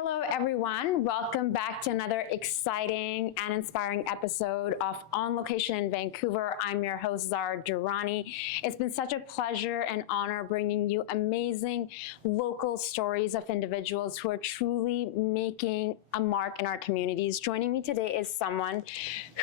Hello everyone, welcome back to another exciting and inspiring episode of On Location in Vancouver. I'm your host Zara Durrani. It's been such a pleasure and honor bringing you amazing local stories of individuals who are truly making a mark in our communities. Joining me today is someone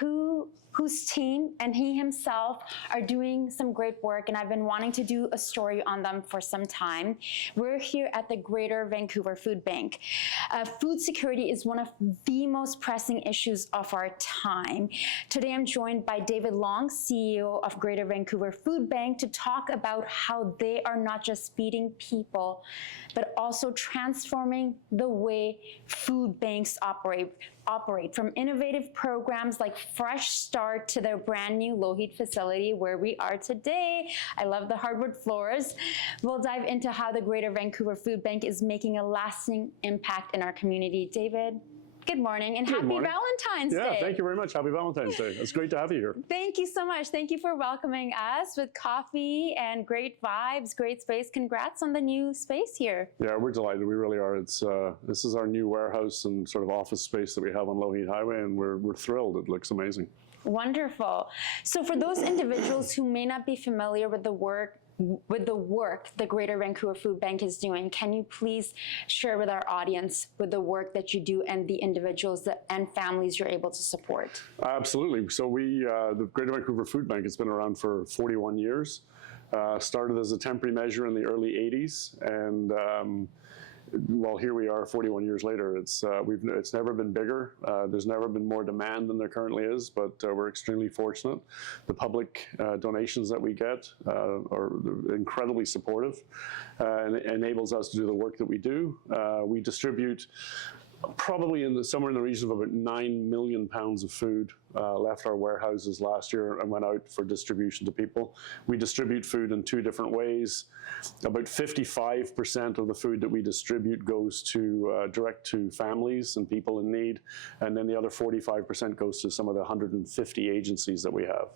whose team and he himself are doing some great work, and I've been wanting to do a story on them for some time. We're here at the Greater Vancouver Food Bank. Food security is one of the most pressing issues of our time. Today I'm joined by David Long, CEO of Greater Vancouver Food Bank, to talk about how they are not just feeding people, but also transforming the way food banks operate from innovative programs like Fresh Start to their brand new Lougheed facility where we are today. I love the hardwood floors. We'll dive into how the Greater Vancouver Food Bank is making a lasting impact in our community. David, good morning and happy Valentine's Day. Yeah, thank you very much. Happy Valentine's Day. It's great to have you here. Thank you so much. Thank you for welcoming us with coffee and great vibes, great space. Congrats on the new space here. Yeah, we're delighted. We really are. It's this is our new warehouse and sort of office space that we have on Lougheed Highway, and we're thrilled. It looks amazing. Wonderful. So for those individuals who may not be familiar with the work the Greater Vancouver Food Bank is doing, can you please share with our audience with the work that you do and the individuals and families you're able to support? Absolutely. So the Greater Vancouver Food Bank has been around for 41 years. Started as a temporary measure in the early 80s, and well, here we are 41 years later. It's never been bigger. There's never been more demand than there currently is, but we're extremely fortunate. The public donations that we get are incredibly supportive and it enables us to do the work that we do. We distribute probably somewhere in the region of about 9 million pounds of food left our warehouses last year and went out for distribution to people. We distribute food in two different ways. About 55% of the food that we distribute goes to direct to families and people in need, and then the other 45% goes to some of the 150 agencies that we have.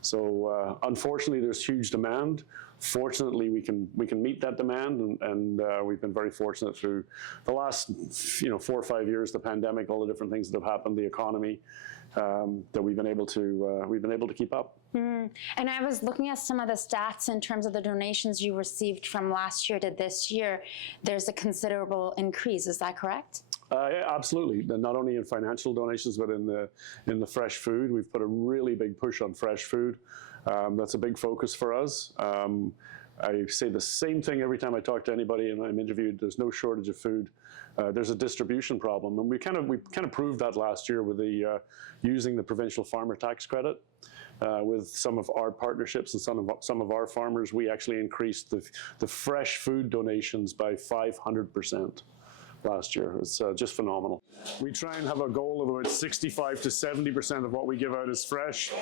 So unfortunately, there's huge demand. Fortunately, we can meet that demand, and we've been very fortunate through the last 4 or 5 years, the pandemic, all the different things that have happened, the economy, that we've been able to keep up. And I was looking at some of the stats in terms of the donations you received from last year to this year. There's a considerable increase. Is that correct? Yeah, absolutely. Not only in financial donations, but in the fresh food. We've put a really big push on fresh food. That's a big focus for us. I say the same thing every time I talk to anybody and I'm interviewed. There's no shortage of food. There's a distribution problem, and we kind of proved that last year with the using the provincial farmer tax credit. With some of our partnerships and some of our farmers, we actually increased the fresh food donations by 500%. Last year. It's just phenomenal. We try and have a goal of about 65 to 70% of what we give out is fresh.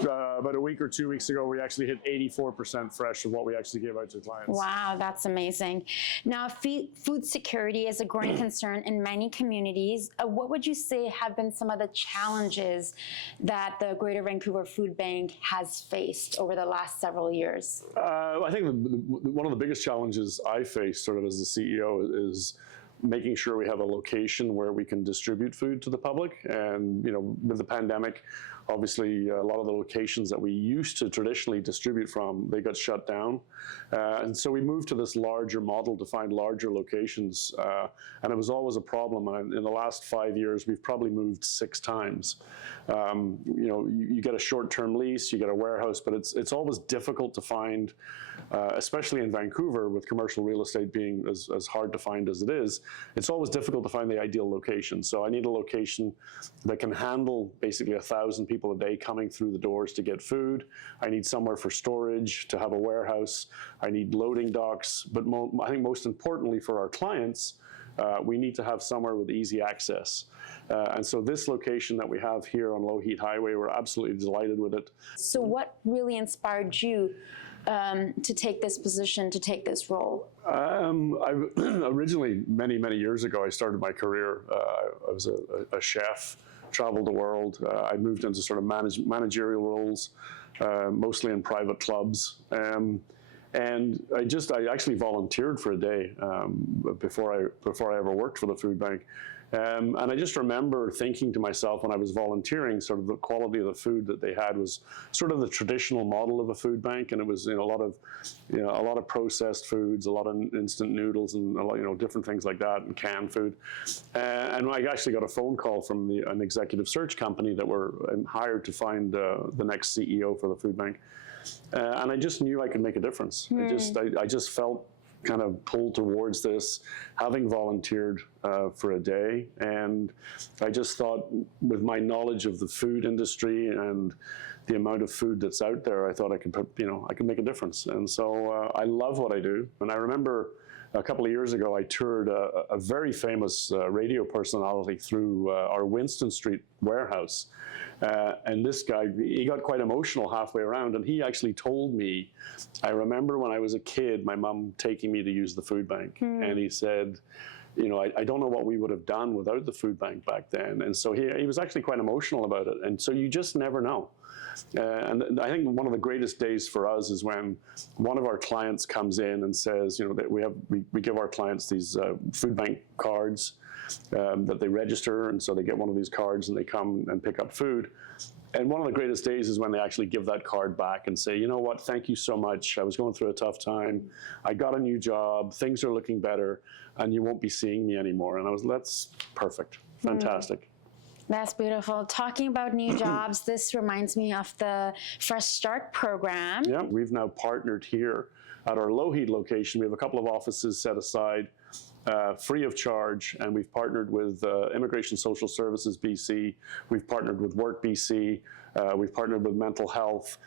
About a week or 2 weeks ago, we actually hit 84% fresh of what we actually give out to clients. Wow, that's amazing. Now, food security is a growing concern in many communities. What would you say have been some of the challenges that the Greater Vancouver Food Bank has faced over the last several years? I think one of the biggest challenges I face sort of as the CEO is making sure we have a location where we can distribute food to the public. And with the pandemic, obviously a lot of the locations that we used to traditionally distribute from, they got shut down. And so we moved to this larger model to find larger locations. And it was always a problem. And in the last 5 years, we've probably moved 6 times. You get a short-term lease, you get a warehouse, but it's always difficult to find, especially in Vancouver, with commercial real estate being as hard to find as it is. It's always difficult to find the ideal location. So I need a location that can handle basically 1,000 people a day coming through the doors to get food. I need somewhere for storage, to have a warehouse. I need loading docks. But I think most importantly for our clients, we need to have somewhere with easy access. And so this location that we have here on Lougheed Highway, we're absolutely delighted with it. So what really inspired you to take this position, to take this role? Originally, many years ago, I started my career. I was a chef, traveled the world. I moved into sort of managerial roles, mostly in private clubs. And I actually volunteered for a day before I ever worked for the food bank. And I just remember thinking to myself when I was volunteering, sort of the quality of the food that they had was sort of the traditional model of a food bank, and it was a lot of processed foods, a lot of instant noodles, and a lot, different things like that, and canned food. And I actually got a phone call from an executive search company that were hired to find the next CEO for the food bank, and I just knew I could make a difference. I just felt kind of pulled towards this, having volunteered for a day. And I just thought, with my knowledge of the food industry and the amount of food that's out there, I thought I could make a difference. And so I love what I do. And I remember a couple of years ago, I toured a very famous radio personality through our Winston Street warehouse. And this guy, he got quite emotional halfway around, and he actually told me, I remember when I was a kid, my mom taking me to use the food bank, and he said, I don't know what we would have done without the food bank back then. And so he was actually quite emotional about it. And so you just never know. And I think one of the greatest days for us is when one of our clients comes in and says, that we give our clients these food bank cards that they register, and so they get one of these cards and they come and pick up food. And one of the greatest days is when they actually give that card back and say, you know what, thank you so much. I was going through a tough time. I got a new job. Things are looking better, and you won't be seeing me anymore. And that's perfect. Fantastic. That's beautiful. Talking about new jobs, this reminds me of the Fresh Start program. Yeah, we've now partnered here at our Lougheed location. We have a couple of offices set aside free of charge, and we've partnered with Immigration Social Services BC, we've partnered with Work BC, we've partnered with Mental Health,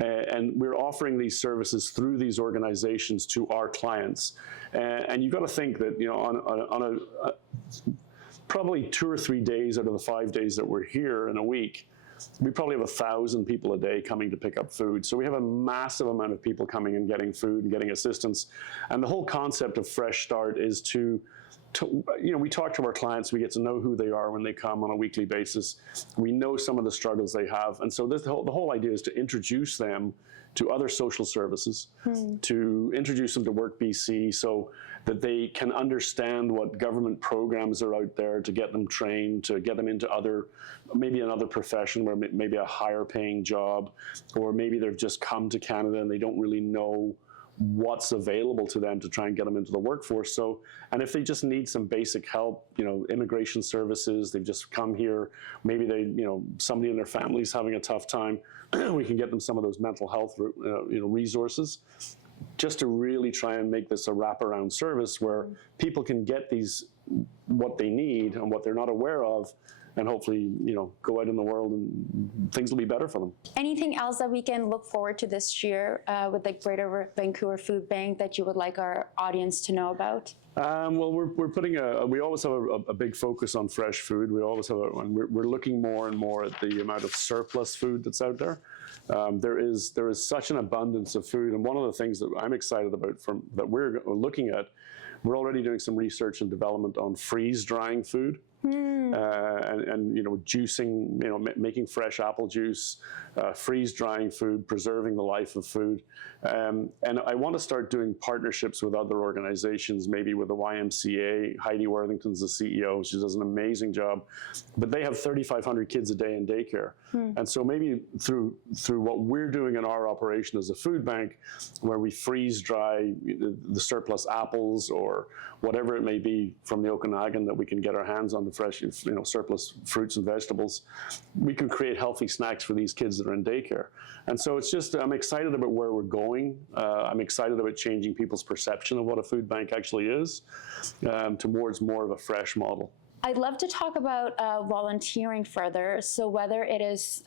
and we're offering these services through these organizations to our clients. And you've got to think that, on probably 2 or 3 days out of the 5 days that we're here in a week, we probably have 1,000 people a day coming to pick up food. So we have a massive amount of people coming and getting food and getting assistance. And the whole concept of Fresh Start is to we talk to our clients, we get to know who they are when they come on a weekly basis. We know some of the struggles they have. And so the whole idea is to introduce them to other social services, to introduce them to Work BC so that they can understand what government programs are out there, to get them trained, to get them into maybe another profession, where maybe a higher paying job, or maybe they've just come to Canada and they don't really know what's available to them to try and get them into the workforce. So, and if they just need some basic help, immigration services, they've just come here, maybe somebody in their family's having a tough time, we can get them some of those mental health, resources, just to really try and make this a wraparound service where people can get what they need and what they're not aware of, and hopefully, go out in the world and things will be better for them. Anything else that we can look forward to this year with the Greater Vancouver Food Bank that you would like our audience to know about? Well, we're putting we always have a big focus on fresh food. We always have we're looking more and more at the amount of surplus food that's out there. There is such an abundance of food, and one of the things that I'm excited about that we're looking at, we're already doing some research and development on freeze drying food. And juicing, making fresh apple juice, freeze drying food, preserving the life of food. And I want to start doing partnerships with other organizations, maybe with the YMCA. Heidi Worthington's the CEO. She does an amazing job. But they have 3,500 kids a day in daycare. And so maybe through what we're doing in our operation as a food bank, where we freeze dry the surplus apples or whatever it may be from the Okanagan that we can get our hands on, the fresh, surplus fruits and vegetables, we can create healthy snacks for these kids that are in daycare. And so it's just, I'm excited about where we're going. I'm excited about changing people's perception of what a food bank actually is towards more of a fresh model. I'd love to talk about volunteering further. So whether it is,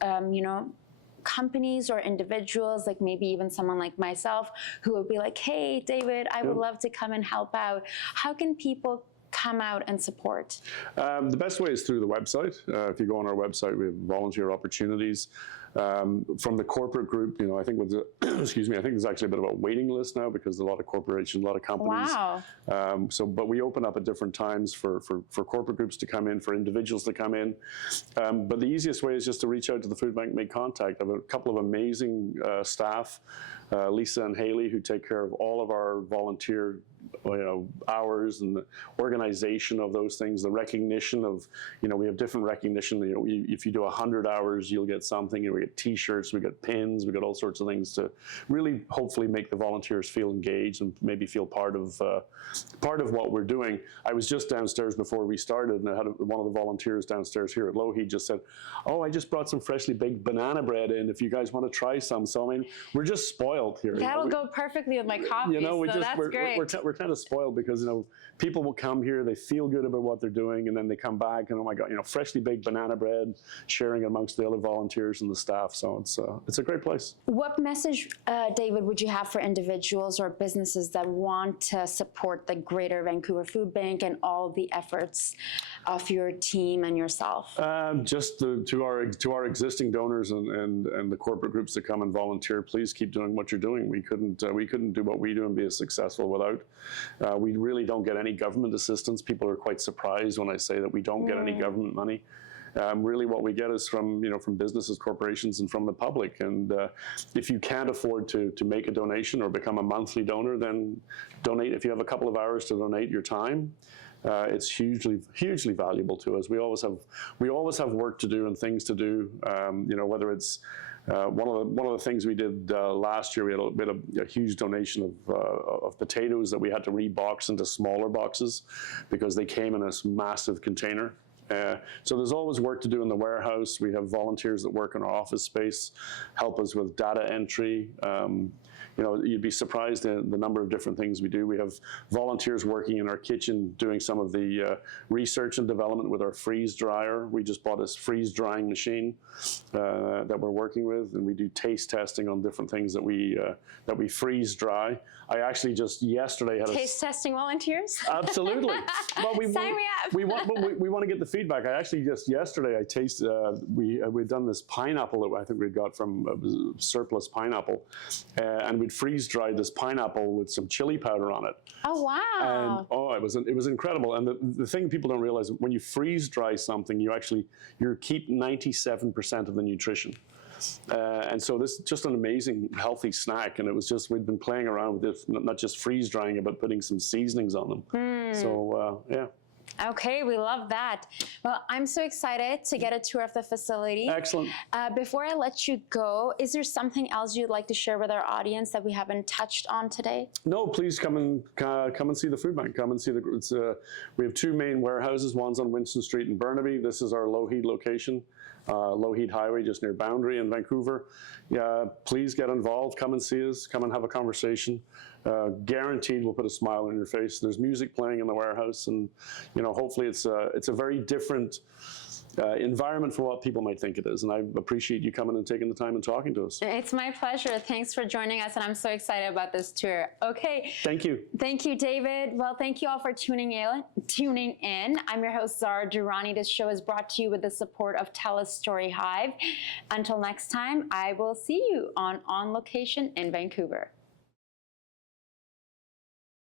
companies or individuals, like maybe even someone like myself, who would be like, hey, David, I would love to come and help out. How can people come out and support? The best way is through the website. If you go on our website, we have volunteer opportunities. From the corporate group, I think with the, excuse me, I think there's actually a bit of a waiting list now because a lot of corporations, a lot of companies. Wow. But we open up at different times for corporate groups to come in, for individuals to come in. But the easiest way is just to reach out to the food bank, make contact. I have a couple of amazing staff, Lisa and Haley, who take care of all of our volunteer hours and the organization of those things, the recognition of, we have different recognition. If you do 100 hours, you'll get something. We get T-shirts, we get pins, we get all sorts of things to really hopefully make the volunteers feel engaged and maybe feel part of what we're doing. I was just downstairs before we started, and I had one of the volunteers downstairs here at Lougheed just said, "Oh, I just brought some freshly baked banana bread in. If you guys want to try some." So I mean, we're just spoiled here. That'll go perfectly with my coffee. We're kind of spoiled because people will come here, they feel good about what they're doing, and then they come back and, oh my God, freshly baked banana bread, sharing amongst the other volunteers and the staff. So it's a great place. What message, David, would you have for individuals or businesses that want to support the Greater Vancouver Food Bank and all the efforts of your team and yourself? Just to our existing donors and the corporate groups that come and volunteer, please keep doing what you're doing. We couldn't do what we do and be as successful without. We really don't get any government assistance. People are quite surprised when I say that we don't get any government money. Really what we get is from businesses, corporations, and from the public. And if you can't afford to make a donation or become a monthly donor, then donate. If you have a couple of hours to donate your time, it's hugely valuable to us. We always have work to do and things to do. Whether it's one of the things we did last year, we had a huge donation of potatoes that we had to rebox into smaller boxes because they came in this massive container. So there's always work to do in the warehouse. We have volunteers that work in our office space, help us with data entry. You'd be surprised at the number of different things we do. We have volunteers working in our kitchen doing some of the research and development with our freeze dryer. We just bought this freeze drying machine that we're working with, and we do taste testing on different things that we freeze dry. I actually just yesterday had taste testing volunteers. Absolutely. Well, Sign me up. we want to get the feedback. I actually just yesterday I tasted. We'd done this pineapple that I think we got from surplus pineapple, and we'd freeze dried this pineapple with some chili powder on it. Oh wow! And it was incredible. And the thing people don't realize, when you freeze dry something, you keep 97% of the nutrition. And so this is just an amazing healthy snack, and it was just, we'd been playing around with this, not just freeze drying it, but putting some seasonings on them. So yeah. Okay, we love that. Well, I'm so excited to get a tour of the facility. Excellent. Before I let you go, is there something else you'd like to share with our audience that we haven't touched on today? No, please come and see the food bank. Come and see we have two main warehouses. One's on Winston Street in Burnaby. This is our Lougheed location. Lougheed Highway, just near Boundary in Vancouver. Please get involved. Come and see us. Come and have a conversation. Guaranteed we'll put a smile on your face. There's music playing in the warehouse, and hopefully it's a very different environment for what people might think it is. And I appreciate you coming and taking the time and talking to us. It's my pleasure. Thanks for joining us, and I'm so excited about this tour. Okay. Thank you. Thank you, David. Well, thank you all for tuning in. I'm your host, Zara Durrani. This show is brought to you with the support of TELUS Story Hive. Until next time, I will see you on Location in Vancouver.